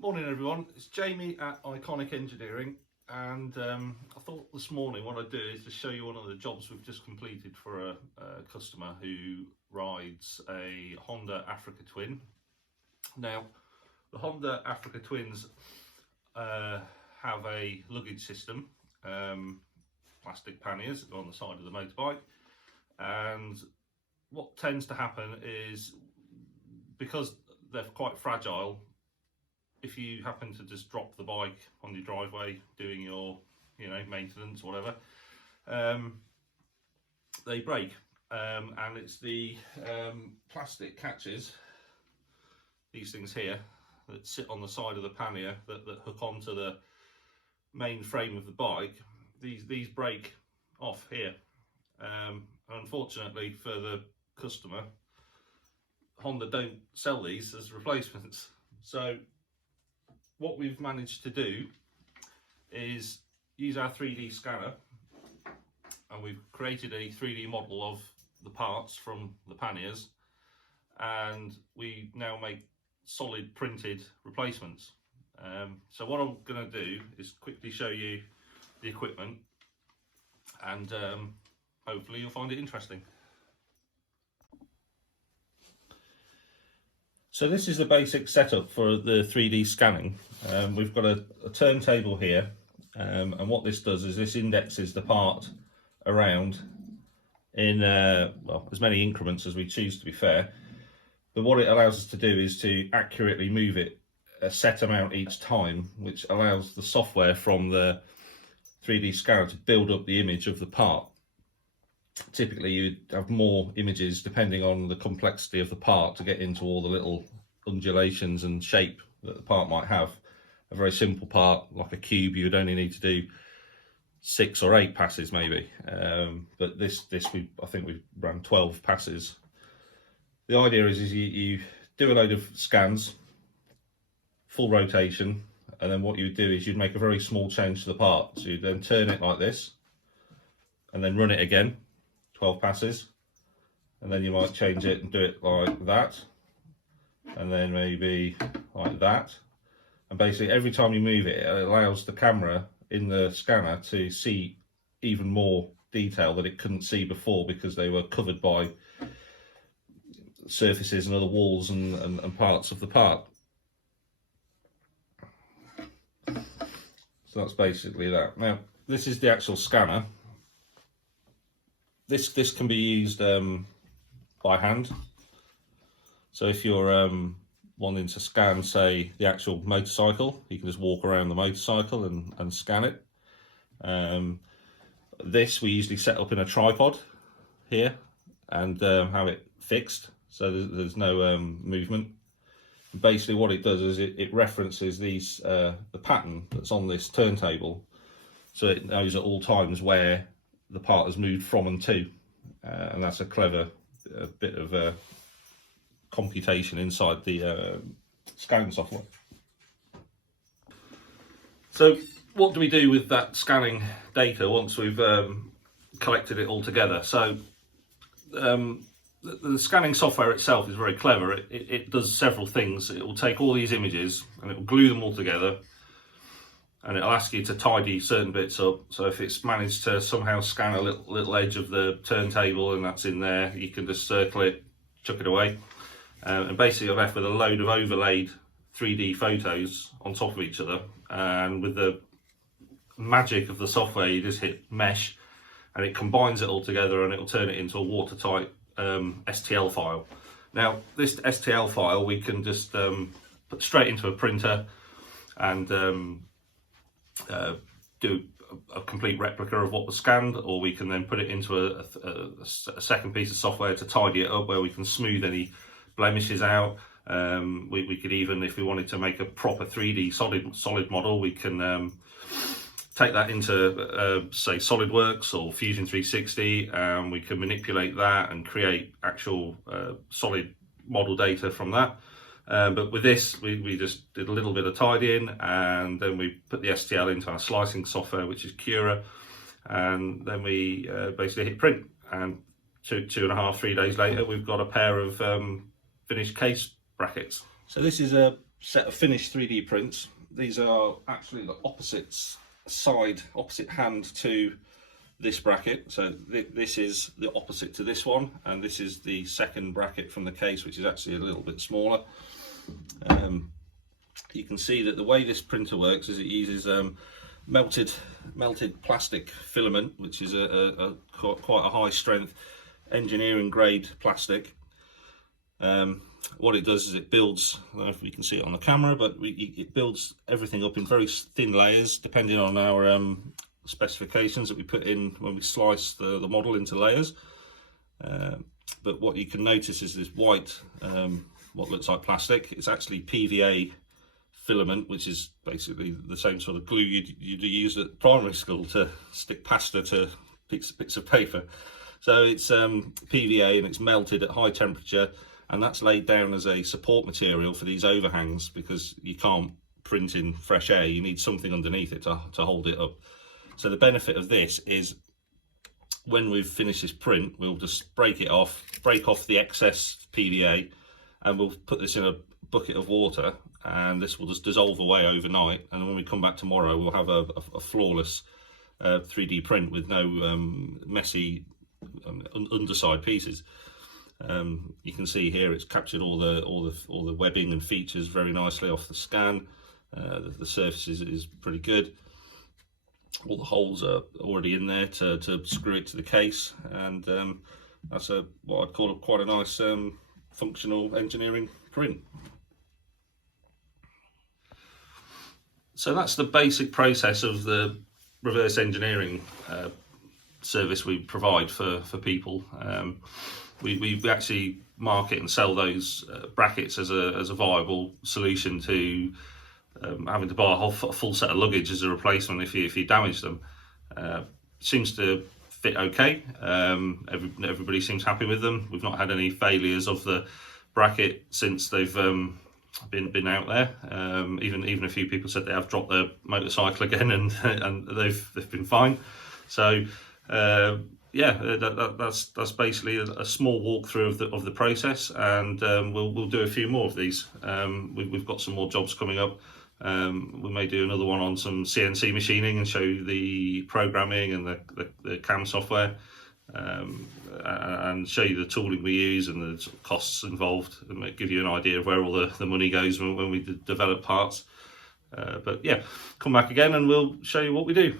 Morning everyone, it's Jamie at Iconic Engineering, and I thought this morning what I'd do is to show you one of the jobs we've just completed for a customer who rides a Honda Africa Twin. Now the Honda Africa Twins have a luggage system, plastic panniers on the side of the motorbike, and what tends to happen is, because they're quite fragile, if you happen to just drop the bike on your driveway doing your maintenance or whatever, they break, and it's the plastic catches, these things here that sit on the side of the pannier that hook onto the main frame of the bike. These break off here. Unfortunately for the customer, Honda don't sell these as replacements, so what we've managed to do is use our 3D scanner, and we've created a 3D model of the parts from the panniers, and we now make solid printed replacements. So what I'm going to do is quickly show you the equipment, and hopefully you'll find it interesting. So this is the basic setup for the 3D scanning. We've got a turntable here, and what this does is this indexes the part around in well, as many increments as we choose, to be fair. But what it allows us to do is to accurately move it a set amount each time, which allows the software from the 3D scanner to build up the image of the part. Typically you'd have more images depending on the complexity of the part to get into all the little undulations and shape that the part might have. A very simple part like a cube, you would only need to do 6 or 8 passes maybe, but this I think we ran 12 passes. The idea is you do a load of scans, full rotation, and then what you would do is you'd make a very small change to the part. So you'd then turn it like this and then run it again, 12 passes, and then you might change it and do it like that, and then maybe like that, and basically every time you move it, it allows the camera in the scanner to see even more detail that it couldn't see before, because they were covered by surfaces and other walls and parts of the part. So that's basically that. Now this is the actual scanner. This can be used by hand. So if you're wanting to scan, say, the actual motorcycle, you can just walk around the motorcycle and scan it. This we usually set up in a tripod here and have it fixed, so there's no movement. Basically what it does is it references these the pattern that's on this turntable, so it knows at all times where the part has moved from and to, and that's a clever bit of computation inside the scanning software. So what do we do with that scanning data once we've collected it all together? So the scanning software itself is very clever. It does several things. It will take all these images and it will glue them all together, and it'll ask you to tidy certain bits up. So if it's managed to somehow scan a little edge of the turntable and that's in there, you can just circle it, chuck it away, and basically you're left with a load of overlaid 3D photos on top of each other. And with the magic of the software, you just hit mesh and it combines it all together, and it'll turn it into a watertight STL file. Now this STL file we can just put straight into a printer and do a complete replica of what was scanned, or we can then put it into a second piece of software to tidy it up, where we can smooth any blemishes out. We could even, if we wanted to make a proper 3D solid model, we can take that into say SolidWorks or Fusion 360, and we can manipulate that and create actual solid model data from that. But with this, we just did a little bit of tidying, and then we put the STL into our slicing software, which is Cura, and then we basically hit print, and 2.5, 3 days later, we've got a pair of finished case brackets. So this is a set of finished 3D prints. These are actually the opposite hand to this bracket. So this is the opposite to this one, and this is the second bracket from the case, which is actually a little bit smaller. You can see that the way this printer works is it uses melted plastic filament, which is quite a high strength engineering grade plastic. What it does is it builds, I don't know if we can see it on the camera, but it builds everything up in very thin layers depending on our specifications that we put in when we slice the model into layers. But what you can notice is this white, what looks like plastic. It's actually PVA filament, which is basically the same sort of glue you'd use at primary school to stick pasta to bits of paper. So it's PVA, and it's melted at high temperature, and that's laid down as a support material for these overhangs, because you can't print in fresh air, you need something underneath it to hold it up. So the benefit of this is when we've finished this print, we'll just break off the excess PVA, and we'll put this in a bucket of water, and this will just dissolve away overnight, and when we come back tomorrow we'll have a flawless 3D print with no messy underside pieces. You can see here it's captured all the webbing and features very nicely off the scan. The surface is pretty good. All the holes are already in there to screw it to the case, and that's what I'd call quite a nice functional engineering print. So that's the basic process of the reverse engineering service we provide for people. We actually market and sell those brackets as a viable solution to having to buy a full set of luggage as a replacement if you damage them. Seems to fit okay. Everybody seems happy with them. We've not had any failures of the bracket since they've been out there. Even a few people said they have dropped their motorcycle again, and they've been fine. So yeah, that's basically a small walkthrough of the process, and we'll do a few more of these. We've got some more jobs coming up. We may do another one on some CNC machining and show you the programming and the CAM software, and show you the tooling we use and the costs involved, and give you an idea of where all the money goes when we develop parts. But yeah, come back again and we'll show you what we do.